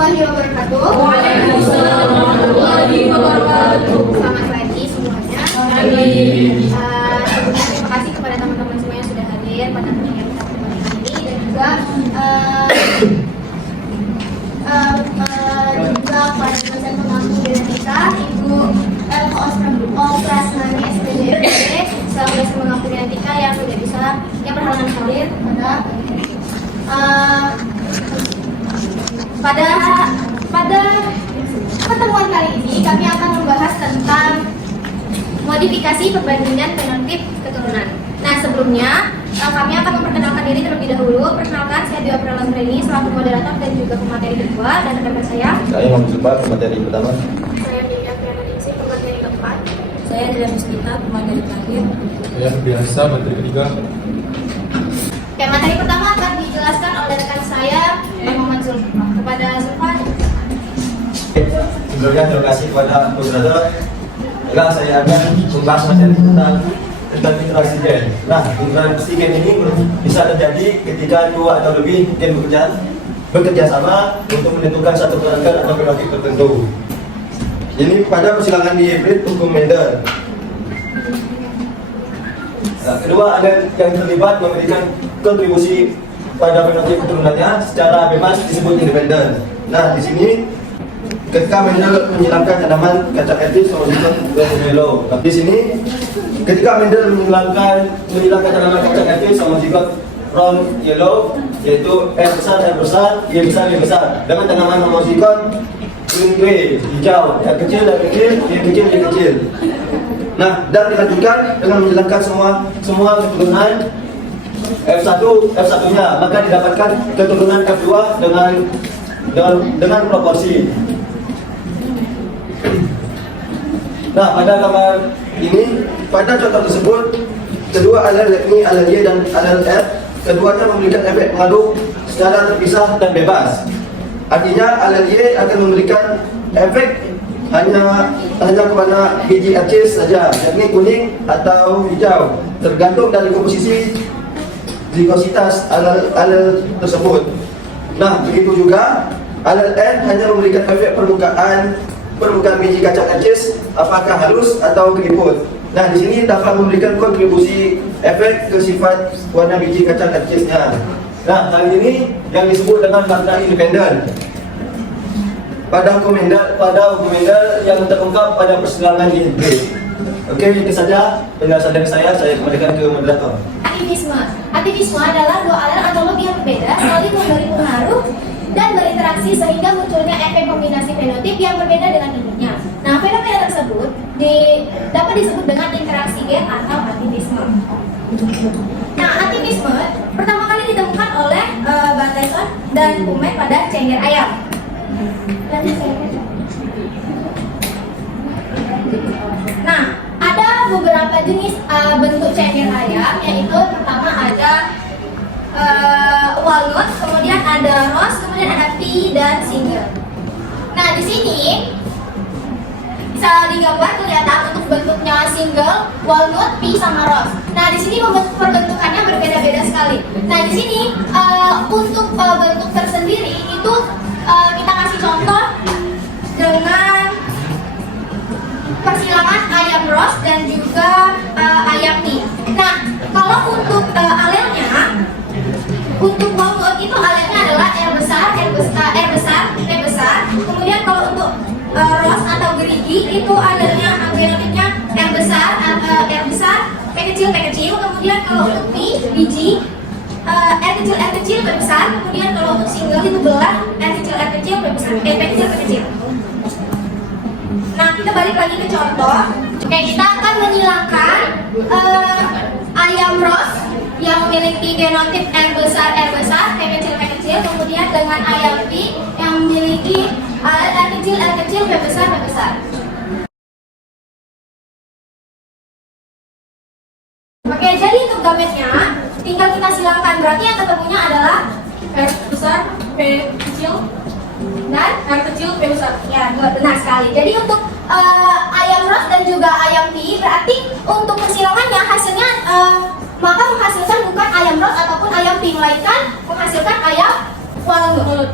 warahmatullahi wabarakatuh. Waalaikumsalam warahmatullahi wabarakatuh. Selamat pagi semuanya. Sebelumnya terima kasih kepada teman-teman semua yang sudah hadir pada pertemuan kita ini, dan juga pada dosen pemangku dari kita, Ibu Prasnani SPDMP, selaku dosen pemangku dari kita yang tidak bisa yang berhalangan hadir pada pertemuan kali ini kami akan membahas tentang modifikasi perbandingan fenotip keturunan. Nah, sebelumnya kami akan memperkenalkan diri terlebih dahulu. Perkenalkan, saya Dwi April Lasreni selaku moderator dan juga pemateri kedua, dan rekan saya Muhammad Zulfa, pemateri pertama. Saya Dina Priananingsih, pemateri keempat. Saya Dila Muspita, pemateri terakhir. Saya biasa, materi ketiga. Oke, materi pertama akan dijelaskan oleh rekan saya Muhammad Zulfa. Kepada Zulfa. Sebelumnya terima kasih kepada moderator. Saya akan membahas materi tentang interaksi gen. Nah, interaksi gen ini bisa terjadi ketika dua atau lebih gen bekerja sama untuk menentukan satu perangkat atau fenotip tertentu. Ini pada persilangan di hibrid hukum Mendel. Nah, kedua, ada yang terlibat memberikan kontribusi pada fenotip keturunannya secara bebas disebut independen. Nah, di sini ketika Mendel menghilangkan tanaman kacang etis homozigos dan yellow. Nah, di sini ketika Mendel menghilangkan tanaman kacang etis homozigos from yellow, yaitu R besar, Y besar, Y besar, dengan tanaman homozigos green, hijau, Y kecil, Y kecil. Nah, dan dilanjutkan dengan menghilangkan semua keturunan F1-nya, maka didapatkan keturunan F2 dengan proporsi. Nah, pada gambar ini, pada contoh tersebut, kedua alel yakni alel Y dan alel F, keduanya memberikan efek pengaruh secara terpisah dan bebas. Artinya alel Y akan memberikan efek hanya kepada biji acis saja, yakni kuning atau hijau, tergantung dari komposisi zigositas alel tersebut. Nah, begitu juga alel N hanya memberikan efek permukaan biji kacang acis, apakah halus atau keriput. Nah, di sini dapat memberikan kontribusi efek ke sifat warna biji kacang acisnya. Nah, hal ini yang disebut dengan makna independen. Pada hukum Mendel yang terungkap pada persilangan di hibrid. Oke, itu saja penjelasan dari saya kembalikan ke moderator. Aktivisme adalah dua alel atau lebih yang berbeda saling memberi pengaruh dan berinteraksi sehingga munculnya efek kombinasi fenotip yang berbeda dengan induknya. Nah, fenomena tersebut dapat disebut dengan interaksi gen atau aktivisme. Nah, aktivisme pertama kali ditemukan oleh Bateson dan Pumet pada cengger ayam. Nah, ada beberapa jenis bentuk cengger ayam, yaitu pertama ada walnut, kemudian ada rose, kemudian ada pea dan single. Nah, di sini bisa digambar kelihatan untuk bentuknya single, walnut, pea sama rose. Nah, di sini perbentukannya berbeda-beda sekali. Nah, di sini untuk bentuk tersendiri itu kita kasih contoh dengan persilangan ayam rose dan juga ayam pea. Nah, kalau untuk alelnya, untuk walnut itu alelnya adalah R besar, P besar. Kemudian kalau untuk rose atau gerigi itu alelnya fenotipnya R besar, P kecil. Kemudian kalau untuk pea, biji R kecil, P besar. Kemudian kalau untuk single itu belah R kecil, P besar, P kecil. Nah, kita balik lagi ke contoh. Oke, kita akan menghilangkan ayam rose yang memiliki genotip R besar, P kecil. Kemudian dengan ayam pea yang memiliki R kecil, P besar. Oke, jadi untuk gametnya tinggal kita silangkan. Berarti yang ketemunya adalah R besar, P kecil, dan R kecil, P besar. ya, benar sekali. Jadi untuk ayam rose dan juga ayam pea, berarti untuk persilangannya hasilnya maka menghasilkan bukan ayam rose ataupun ayam pea, melainkan menghasilkan ayam walnut.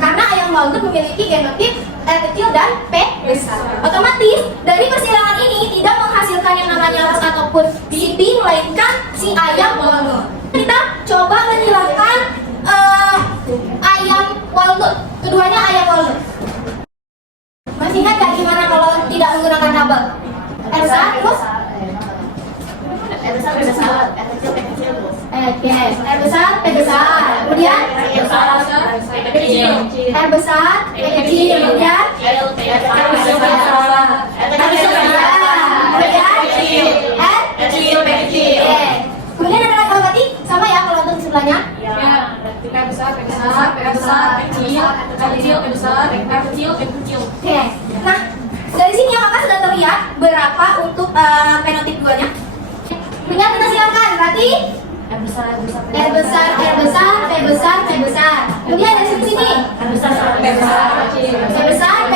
Karena ayam walnut memiliki genotip R kecil dan P besar. Otomatis dari persilangan ini tidak menghasilkan yang namanya ras ataupun sipi, melainkan si ayam walnut. Kita coba menghilangkan ayam walnut. Keduanya ayam walnut. Masih ingat gak gimana kalau tidak menggunakan tabel? R besar terus? R besar, R besar, R kecil, P kecil terus. Oke, R besar, P besar. Kemudian R besar, P kecil. R besar, P kecil. Kemudian L, P besar, R R besar, kecil, P kecil. R Kecil, P kecil. Oke. Kemudian ada kata berarti sama ya kalau untuk sebelahnya. Ya, P besar, P besar, P besar, P kecil, P kecil, P besar, P kecil, P kecil. Oke. Nah, dari sini apakah sudah terlihat berapa untuk fenotip duanya? Punya kita silakan. Berarti R besar, R besar, R besar, R besar, P besar, P besar. Kemudian dari sini, R besar, P besar, kecil. P besar, P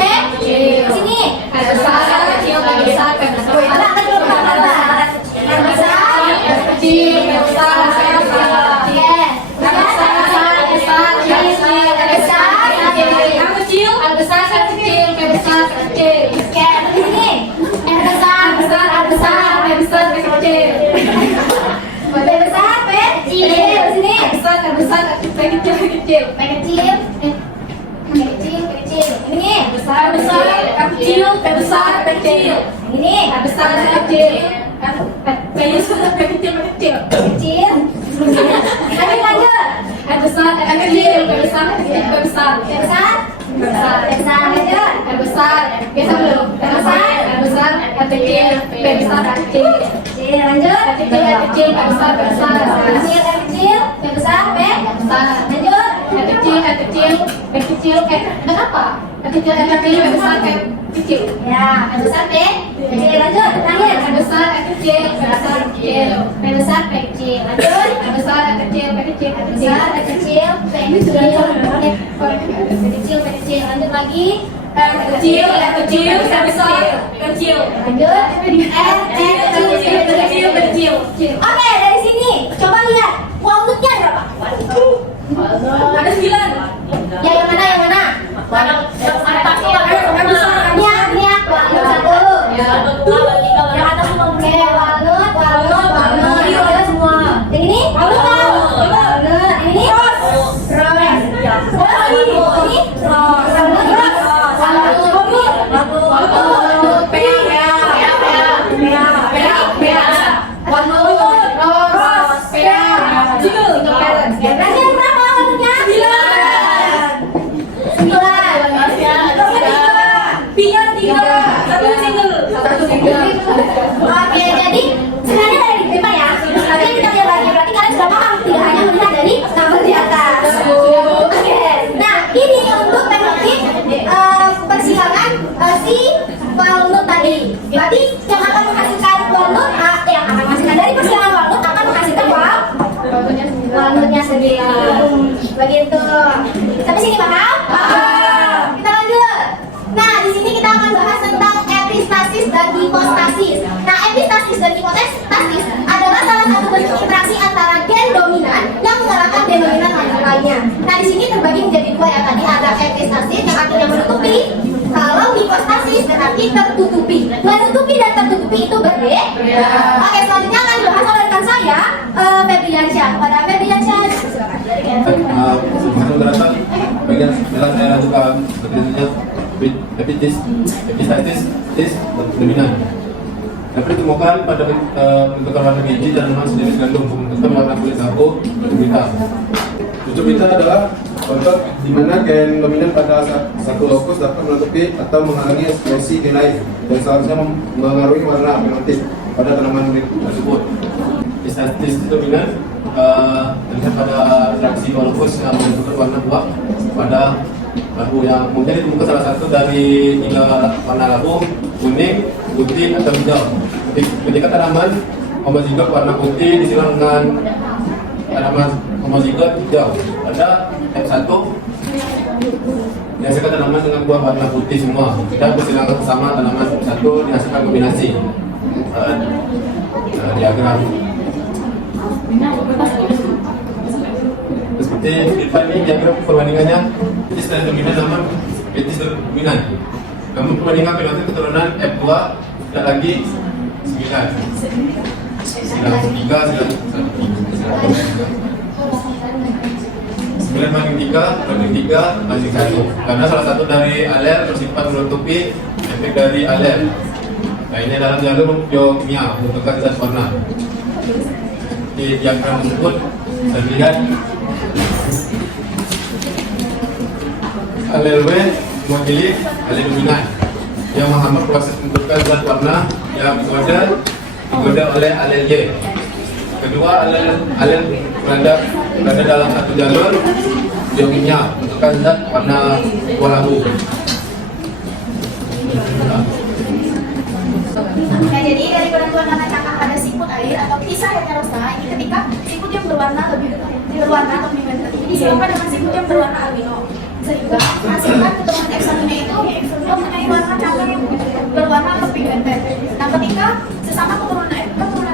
sini. P besar, kecil, P besar, P besar. Kita akan coba kata. R besar, P kecil, P besar, P besar. Oke. R besar, R besar, R besar, R besar, R kecil, R besar, R kecil, P besar, P kecil. Oke, di sini. R besar, R besar, R besar, P besar, P kecil. P besar, P kecil. Di sini. R besar, R besar, P kecil, P kecil. P kecil. P kecil, P kecil. Ini. R besar, R kecil, P besar, P kecil. Ini. R besar, R kecil, P besar, P kecil, P kecil. Kecil. Lanjut. R besar, R kecil, P besar, P kecil, P besar. P besar. R besar, P besar. Lanjut. R besar, biasa dulu. R besar, R besar, R kecil, P besar, R kecil. Kecil. Lanjut. R kecil, R kecil, P besar, P besar. Kecil, R kecil. P besar, P. Besar. Lanjut. R kecil, R kecil, P kecil, apa? R kecil, R kecil, P besar, P kecil. Ya, P besar, P kecil. Lanjut. Terakhir. R besar, R kecil, P besar, P kecil. P besar, P kecil. Lanjut. R besar, R kecil, P kecil, P P kecil. besar, P kecil, P kecil. P kecil, P kecil. Lanjut lagi. R kecil, R kecil, P besar, P kecil. Lanjut. R kecil, P kecil. Oke, dari sini coba lihat walnutnya ada berapa? Ada 9. Ya, yang mana? Yang mana? Niat, walnut satu. Yang atas semua Oke, walnut. Ini udah semua. Yang ini? Walnut. Ini? Rose. Ini? Berarti berapa walnutnya? 9. Oke, jadi sebenarnya dari diterima ya. Nanti kita lihat lagi. Berarti kalian sudah paham, tidak hanya melihat dari tabel di atas. Oke. Nah, ini untuk fenotip persilangan si walnut tadi. Berarti yang akan menghasilkan walnut, yang akan menghasilkan dari persilangan walnut akan menghasilkan walnutnya sendiri. Begitu. Sampai sini paham? Paham. Kita lanjut. Nah, di sini kita akan bahas tentang epistasis dan hipostasis. Nah, epistasis dan hipostasis adalah salah satu bentuk interaksi antara gen dominan yang mengalahkan gen dominan lainnya. Nah, di sini terbagi menjadi dua ya. Tadi ada epistasis yang artinya menutupi. Kalau hipostasis berarti tertutupi. Menutupi dan tertutupi itu berbeda. Oke, selanjutnya akan dibahas oleh rekan saya, Febriansyah. Pada Febriansyah, silakan. Sebelum terdapat bagian setelah saya lakukan sepertinya epistasis dominan dapat ditemukan pada bentukan warna biji tanaman sejenis gandum pembentukan warna kulit abu cucurbita. Cucurbita adalah contoh di mana gen dominan pada satu lokus dapat menutupi atau menghalangi ekspresi gen lain dan seharusnya mengaruhi warna fenotip pada tanaman tersebut. Epistasis dominan terlihat pada reaksi lokus yang menentukan warna buah pada labu yang mungkin ditemukan salah satu dari 3 warna labu, kuning, putih, atau hijau. Ketika tanaman homozigot warna putih disilang dengan tanaman homozigot hijau. Ada F1 dihasilkan tanaman dengan buah warna putih semua. Kita bersilangan bersama tanaman F1 dihasilkan kombinasi. Diagram. di depan ini diagram perbandingannya betis dan dominan namun betis dan dominan. Namun perbandingan penalti keturunan F2 tidak lagi 9 banding 3 banding 3 banding 1 karena salah satu dari alel bersifat menutupi efek dari alel. Nah ini dalam jalur biokimia menentukan zat warna. Di diagram tersebut saya lihat alel W mewakili alel dominan yang menghambat proses pembentukan zat warna yang digoda oleh alel Y. Kedua, alel berada dalam satu jalur biokimia menentukan zat warna abu. Nah, jadi dari penentuan warna cangkang pada siput air atau kisah yang rosa ini ketika siput yang berwarna lebih atau pigmented ini disebabkan dengan siput yang berwarna albino, sehingga menghasilkan keturunan X1-nya itu mempunyai warna cangkang yang berwarna atau pigmented. Nah, ketika sesama keturunan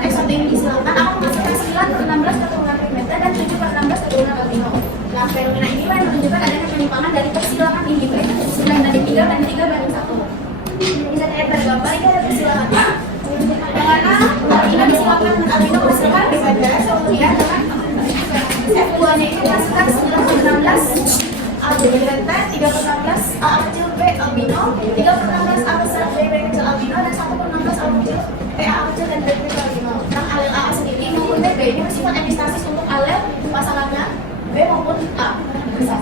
X1 ini disilakan akan menghasilkan 9/16 keturunan pigmented dan 7/16 keturunan albino. Nah, fenomena ini yang menunjukkan adanya penyimpangan dari persilangan individu 9/3 dan 3/1. Bisa dilihat pada gambar ini ada persilangannya, karena albino disilakan dengan albino bersilangan berbeda, kemudian dengan F2-nya itu menghasilkan 9/16 albino, 3/16 A kecil B albino, 3/16 A besar B kecil albino, dan 1/16 A kecil B A kecil dan B kecil albino. Nah, alel A sendiri maupun B ini bersifat epistasis untuk alel pasangannya B maupun A besar.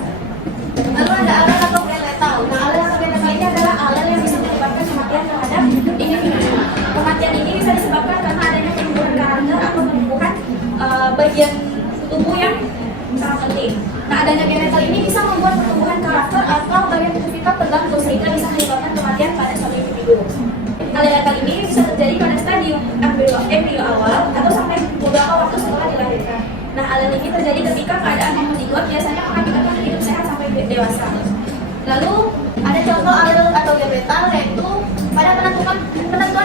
Lalu ada alel atau preletal. Nah, alel atau preletal ini adalah alel yang bisa menyebabkan kematian terhadap individu. Kematian ini bisa disebabkan karena adanya penumbuhan karakter atau penumbuhan bagian tubuh yang sangat penting. Nah, adanya genetal ini bisa membuat pertumbuhan karakter atau bagian tubuh kita terganggu sehingga bisa menyebabkan kematian pada suatu individu. Alel ini bisa terjadi pada stadium embrio awal atau sampai beberapa waktu setelah dilahirkan. Nah, alel ini terjadi ketika keadaan homozigot biasanya akan hidup sehat sampai dewasa. Lalu ada contoh alel atau genetal yaitu pada penentuan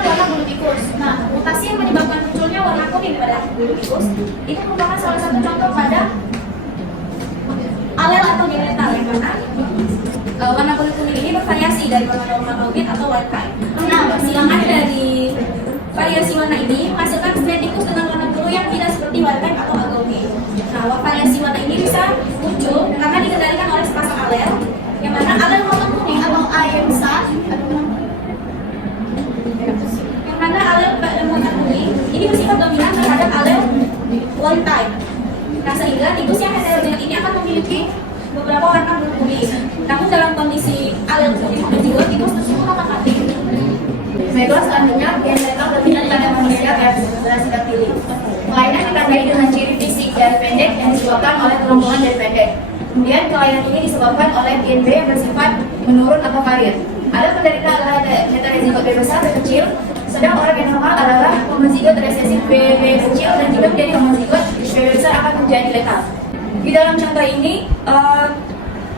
warna bulu tikus. Nah, mutasi yang menyebabkan munculnya warna kuning pada bulu tikus itu merupakan salah satu contoh pada alel atau genetal yang mana warna kulit kuning ini bervariasi dari warna normal audit atau wild type. Nah, persilangan dari variasi warna ini menghasilkan strain tikus dengan warna biru yang tidak seperti wild type atau agouti. Nah, variasi warna ini bisa muncul karena dikendalikan oleh sepasang alel, yang mana alel warna kuning atau A yang besar, yang mana alel warna kuning ini bersifat dominan terhadap alel wild type. Nah, sehingga tikus yang heterogen ini akan memiliki beberapa warna bulu kuning. Namun dalam kondisi alel kuning berjiwa, tikus tersebut akan mati. Baiklah, selanjutnya genetal dominan pada manusia berasi daktili. Kelainan ditandai dengan ciri fisik jari pendek yang disebabkan oleh kelompokan jari pendek. Kemudian kelainan ini disebabkan oleh gen B yang bersifat menurun atau karir. Ada penderita adalah heterozigot B besar B kecil, sedang orang yang normal adalah homozigot resesif B kecil, dan jika menjadi homozigot B besar akan menjadi letal. Di dalam contoh ini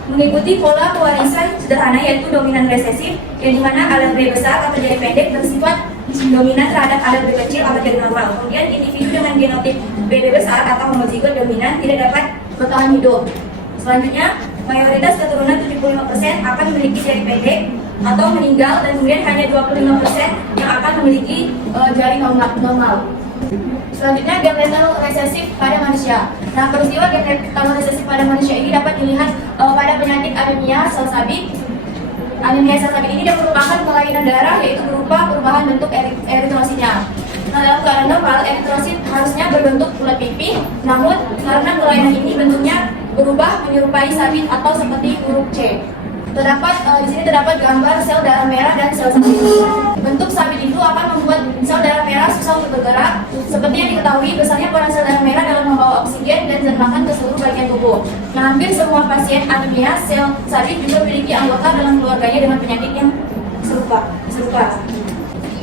mengikuti pola pewarisan sederhana yaitu dominan resesif, yang dimana alel B besar atau jari pendek bersifat dominan terhadap alel B kecil atau jari normal. Kemudian individu dengan genotip BB besar atau homozigot dominan tidak dapat bertahan hidup. Selanjutnya, mayoritas keturunan 75% akan memiliki jari pendek atau meninggal, dan kemudian hanya 25% yang akan memiliki jari normal. Selanjutnya, gen letal resesif pada manusia. Nah, peristiwa gen letal resesif pada manusia ini dapat dilihat pada penyakit anemia sel sabit. Anemia sel sabit ini merupakan kelainan darah yaitu berupa perubahan bentuk eritrositnya. Nah, dalam keadaan normal, eritrosit harusnya berbentuk bulat pipih, namun karena kelainan ini bentuknya berubah menyerupai sabit atau seperti huruf C. Di sini terdapat gambar sel darah merah dan sel sabit. Bentuk sabit itu akan membuat sel darah merah susah untuk bergerak. Seperti yang diketahui, besarnya peran sel darah merah dalam membawa oksigen dan zat makan ke seluruh bagian tubuh. Nah, hampir semua pasien anemia sel sabit juga memiliki anggota dalam keluarganya dengan penyakit yang serupa.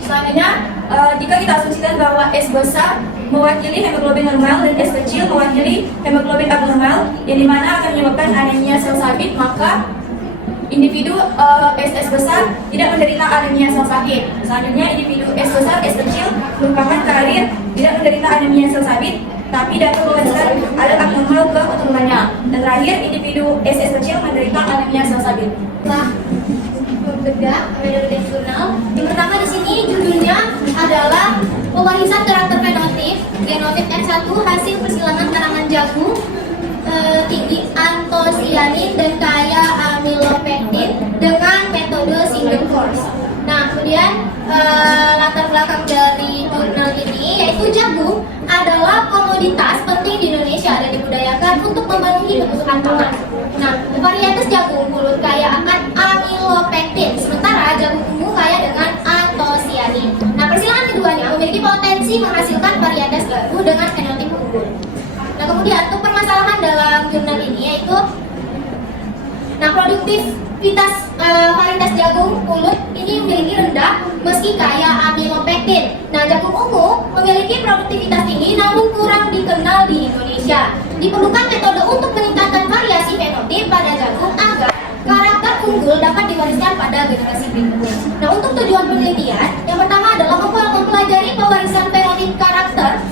Selanjutnya, jika kita asumsikan bahwa S besar mewakili hemoglobin normal dan S kecil mewakili hemoglobin abnormal, yang dimana akan menyebabkan anemia sel sabit, maka individu SS besar tidak menderita anemia sel sabit. Selanjutnya, individu S besar S kecil merupakan karir tidak menderita anemia sel sabit. tapi dapat menghasilkan alel abnormal ke keturunannya. Dan terakhir, individu SS kecil menderita anemia sel stabil. Nah, berbeda dari jurnal. Yang pertama di sini judulnya adalah pewarisan karakter fenotip genotip F1 hasil persilangan tanaman jagung tinggi antosianin dan kaya amilopektin dengan metode single course. Nah, kemudian latar belakang dari jurnal ini yaitu jagung adalah komoditas penting di Indonesia dan dibudayakan untuk memenuhi kebutuhan pangan. Nah, varietas jagung pulut kaya akan amilopektin, sementara jagung ungu kaya dengan antosianin. Nah, persilangan keduanya memiliki potensi menghasilkan varietas baru dengan fenotip unggul. Nah, kemudian untuk permasalahan dalam jurnal ini yaitu produktivitas varietas jagung pulut ini memiliki rendah meski kaya amilopektin. Nah, jagung ungu memiliki produktivitas tinggi namun kurang dikenal di Indonesia. Diperlukan metode untuk meningkatkan variasi fenotip pada jagung agar karakter unggul dapat diwariskan pada generasi berikutnya. Nah, untuk tujuan penelitian, yang pertama adalah mempelajari pewarisan fenotip karakter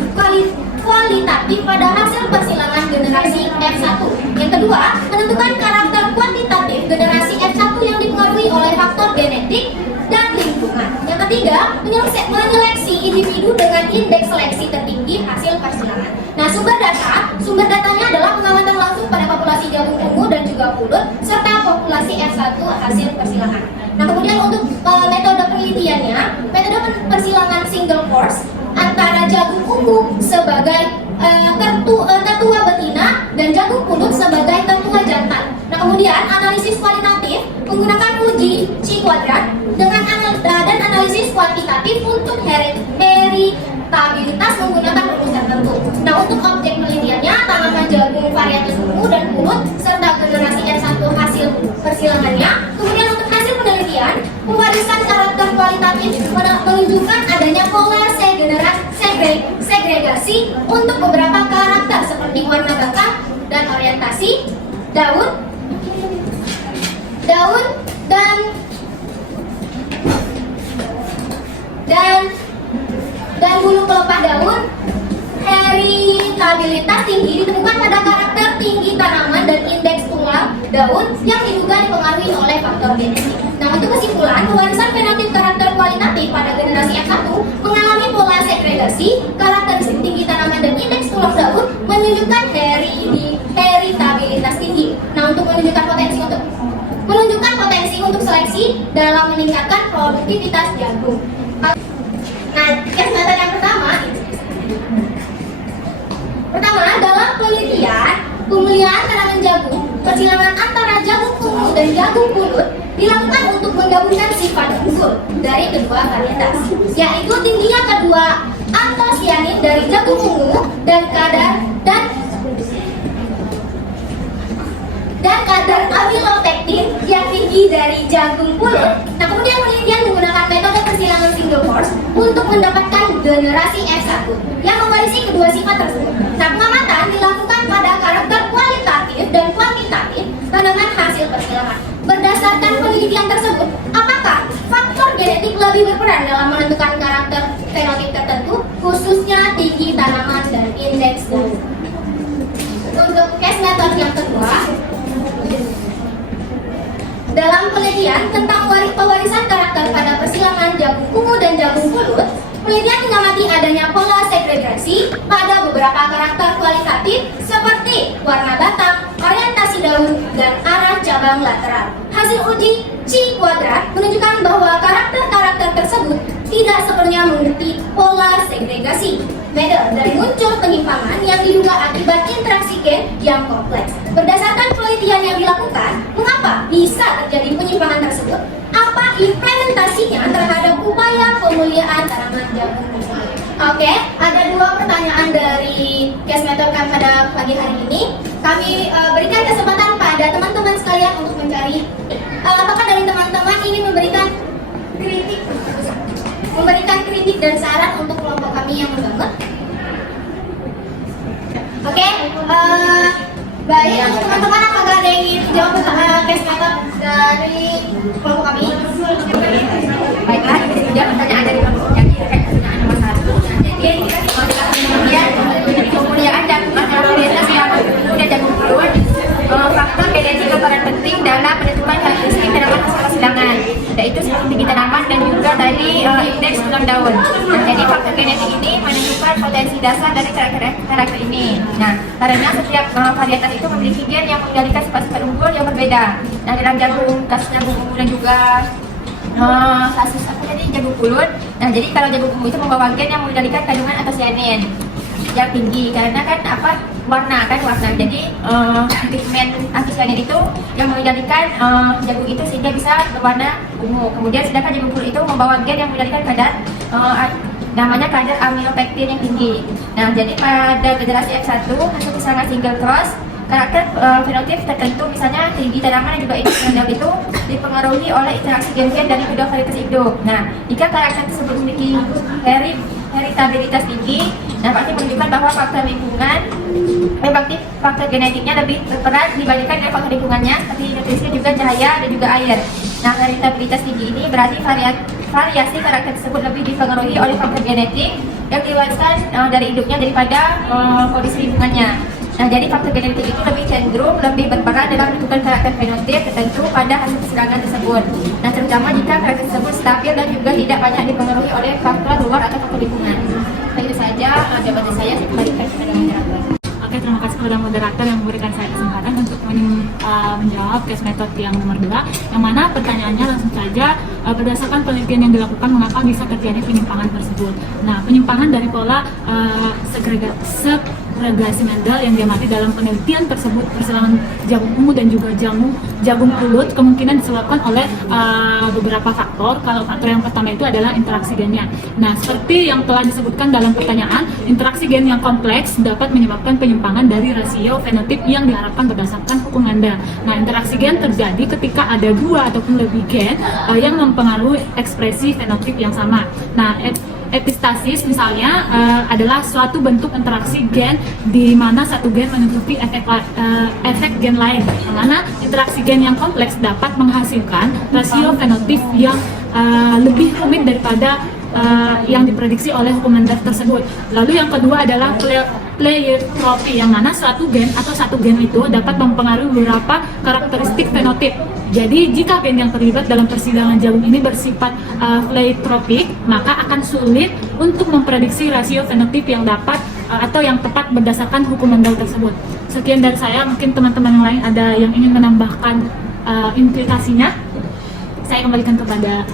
kualitatif pada hasil persilangan generasi F1. Yang kedua, menentukan karakter kuantitatif generasi F1 yang dipengaruhi oleh faktor genetik dan lingkungan. Yang ketiga, menyeleksi individu dengan indeks seleksi tertinggi hasil persilangan. Nah, sumber datanya adalah pengamatan langsung pada populasi jagung ungu dan juga pulut serta populasi F1 hasil persilangan. Nah, kemudian untuk metode penelitiannya, metode persilangan single course antara jagung ungu sebagai tertua betina dan jagung pulut sebagai tertua jantan. Nah, kemudian analisis kualitatif menggunakan uji C kuadrat dengan dan analisis kuantitatif untuk heritabilitas menggunakan rumus tertentu. Nah, untuk objek penelitiannya tanaman jagung varietas ungu dan pulut serta generasi F1 hasil persilangannya. Kemudian untuk hasil penelitian, pewarisan karakter kualitatif menunjukkan adanya pola segregasi untuk beberapa karakter seperti warna batang dan orientasi, daun dan bulu pelepah daun. Heritabilitas tinggi ditemukan pada karakter tinggi tanaman dan indeks tulang daun yang diduga dipengaruhi oleh faktor genetik. Nah, untuk kesimpulan, pewarisan fenotip karakter kualitatif pada generasi F1 mengalami pola segregasi, karakteristik tinggi tanaman dan indeks tulang daun menunjukkan heritabilitas tinggi. Nah, untuk menunjukkan potensi untuk seleksi dalam meningkatkan produktivitas jagung. Nah, case method yang pertama dalam penelitian pemilihan tanaman jagung, persilangan antara jagung ungu dan jagung pulut dilakukan untuk menggabungkan sifat unggul dari kedua varietas, yaitu tingginya kedua antosianin dari jagung ungu dan kadar amilopektin yang tinggi dari jagung pulut. Nah, kemudian penelitian menggunakan metode persilangan single course untuk mendapatkan generasi F1 yang mewarisi kedua sifat tersebut. Nah, pengamatan dilakukan pada karakter kualitatif dan kuantitatif tanaman hasil persilangan. Berdasarkan penelitian tersebut, apakah faktor genetik lebih berperan dalam menentukan karakter fenotip tertentu, khususnya tinggi tanaman dan indeks daun. Untuk case method yang kedua, dalam penelitian tentang pewarisan karakter pada persilangan jagung ungu dan jagung pulut, penelitian mengamati adanya pola segregasi pada beberapa karakter kualitatif seperti warna batang, orientasi daun, dan arah cabang lateral. Hasil uji C kuadrat menunjukkan bahwa karakter-karakter tersebut tidak sepenuhnya mengikuti pola segregasi dan muncul penyimpangan yang diduga akibat interaksi gen yang kompleks. Berdasarkan penelitian yang dilakukan, mengapa bisa terjadi penyimpangan tersebut? Apa implementasinya terhadap upaya pemulihan tanaman jagung? Oke, ada dua pertanyaan dari case method kami pada pagi hari ini. Kami berikan kesempatan pada teman-teman sekalian untuk mencari apakah dari teman-teman ingin memberikan kritik dan saran untuk kelompok kami yang membangun. Oke, baik, untuk teman-teman apakah ada yang ingin jawab case method dari kelompok kami? Baiklah, dia pertanyaan dari kelompok kami. Pertanyaan nomor 1. Jadi kita kemudian memiliki peran penting dalam penentuan karakteristik tanaman hasil persilangan, yaitu seperti tinggi tanaman dan juga tadi indeks tulang daun. Nah, jadi faktor genetik ini menentukan potensi dasar dari karakter ini. Nah, karena setiap varietas itu memiliki gen yang mengendalikan sifat-sifat unggul yang berbeda. Nah, dalam jagung, kasus jagung ungu dan juga kasus apa tadi jagung pulut. Nah, jadi kalau jagung ungu itu membawa gen yang mengendalikan kandungan antosianin yang tinggi, karena kan warna. Jadi pigmen antosianin itu yang mengendalikan jagung itu sehingga bisa berwarna ungu. Kemudian sedangkan jagung pulut itu membawa gen yang mengendalikan kadar namanya kadar amilopektin yang tinggi. Nah, jadi pada generasi F1 hasil persilangan single cross, karakter fenotip tertentu misalnya tinggi tanaman dan juga indeks tulang daun itu dipengaruhi oleh interaksi gen-gen dari kedua varietas hidup. Nah, jika karakter tersebut memiliki heritabilitas tinggi, nah pasti menunjukkan bahwa faktor lingkungan, faktor genetiknya lebih berperan dibandingkan dengan faktor lingkungannya, seperti nutrisi juga cahaya dan juga air. Nah, heritabilitas tinggi ini berarti variasi karakter tersebut lebih dipengaruhi oleh faktor genetik yang diwariskan dari induknya daripada kondisi lingkungannya. Nah, jadi faktor genetik itu lebih cenderung lebih berperan dalam menentukan karakter fenotip tertentu pada hasil persilangan tersebut. Nah, terutama jika karakter tersebut stabil dan juga tidak banyak dipengaruhi oleh faktor luar atau faktor lingkungan. Nah, itu saja jawaban saya kembalikan kepada moderator. Oke, terima kasih kepada moderator yang memberikan saya kesempatan untuk menjawab case method yang nomor 2, yang mana pertanyaannya langsung saja berdasarkan penelitian yang dilakukan mengapa bisa terjadi penyimpangan tersebut. Nah, penyimpangan dari pola segregasi Mendel yang diamati dalam penelitian tersebut persilangan jagung ungu dan juga jagung pulut kemungkinan disebabkan oleh beberapa faktor. Kalau faktor yang pertama itu adalah interaksi gennya. Nah, seperti yang telah disebutkan dalam pertanyaan, interaksi gen yang kompleks dapat menyebabkan penyimpangan dari rasio fenotip yang diharapkan berdasarkan hukum Mendel. Nah, interaksi gen terjadi ketika ada 2 ataupun lebih gen yang mempengaruhi ekspresi fenotip yang sama. Nah, epistasis misalnya adalah suatu bentuk interaksi gen di mana satu gen menutupi efek gen lain. Di mana interaksi gen yang kompleks dapat menghasilkan rasio fenotip yang lebih rumit daripada yang diprediksi oleh hukum Mendel tersebut. Lalu yang kedua adalah pleiotropi, yang mana suatu gen atau satu gen itu dapat mempengaruhi beberapa karakteristik fenotip. Jadi jika gen yang terlibat dalam persilangan jagung ini bersifat pleiotropik, maka akan sulit untuk memprediksi rasio fenotip yang dapat atau yang tepat berdasarkan hukum Mendel tersebut. Sekian dari saya, mungkin teman-teman yang lain ada yang ingin menambahkan implikasinya. Saya kembalikan kepada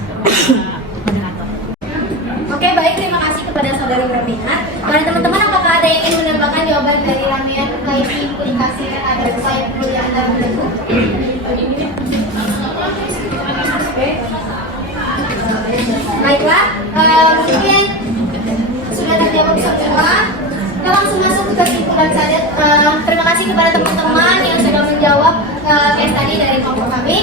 moderator. Oke, baik, terima kasih kepada saudari Ramiat. Pada teman-teman, apakah ada yang ingin menambahkan jawaban dari Ramiat terkait implikasi yang ada upaya perlu yang Anda menemukan? Baiklah, mungkin sudah terjawab semua. Kita langsung masuk ke kesimpulan saja. Terima kasih kepada teman-teman yang sudah menjawab case tadi dari kelompok kami.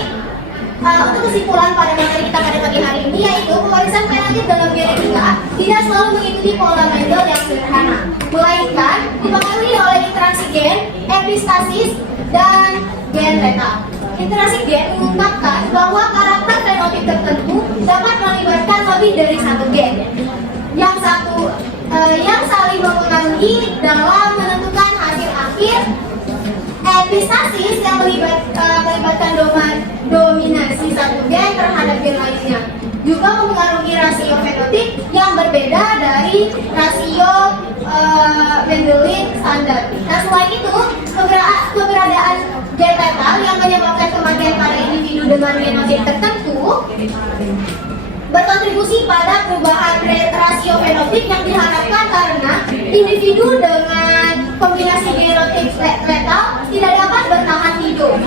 Untuk kesimpulan pada materi kita pada pagi hari ini, yaitu pewarisan fenotip dalam genetika tidak selalu mengikuti pola Mendel yang sederhana, melainkan dipengaruhi oleh interaksi gen, epistasis, dan gen letal. Interaksi gen mengungkapkan bahwa karakter fenotip tertentu dapat melibatkan lebih dari satu gen yang saling mempengaruhi dalam menentukan hasil akhir. Epistasis yang melibatkan dominasi satu gen terhadap gen lainnya juga mempengaruhi rasio fenotip yang berbeda dari rasio Mendelian standar. Nah, selain itu, keberadaan gen letal yang menyebabkan kematian pada individu dengan genotip tertentu berkontribusi pada perubahan rasio fenotip yang diharapkan karena individu dengan kombinasi genotip letal tidak dapat bertahan hidup.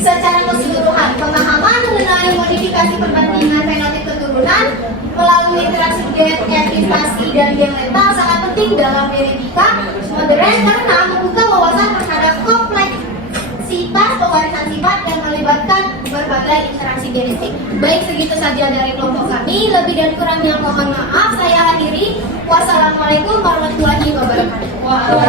Secara keseluruhan, pemahaman mengenai modifikasi perbandingan fenotip keturunan melalui interaksi gen, epistasi, dan gen letal sangat penting dalam genetika modern karena membuka wawasan terhadap kompleksitas pewarisan sifat yang melibatkan berbagai interaksi genetik. Baik, segitu saja dari kelompok kami. Lebih dan kurangnya mohon maaf. Saya akhiri. Wassalamualaikum warahmatullahi wabarakatuh.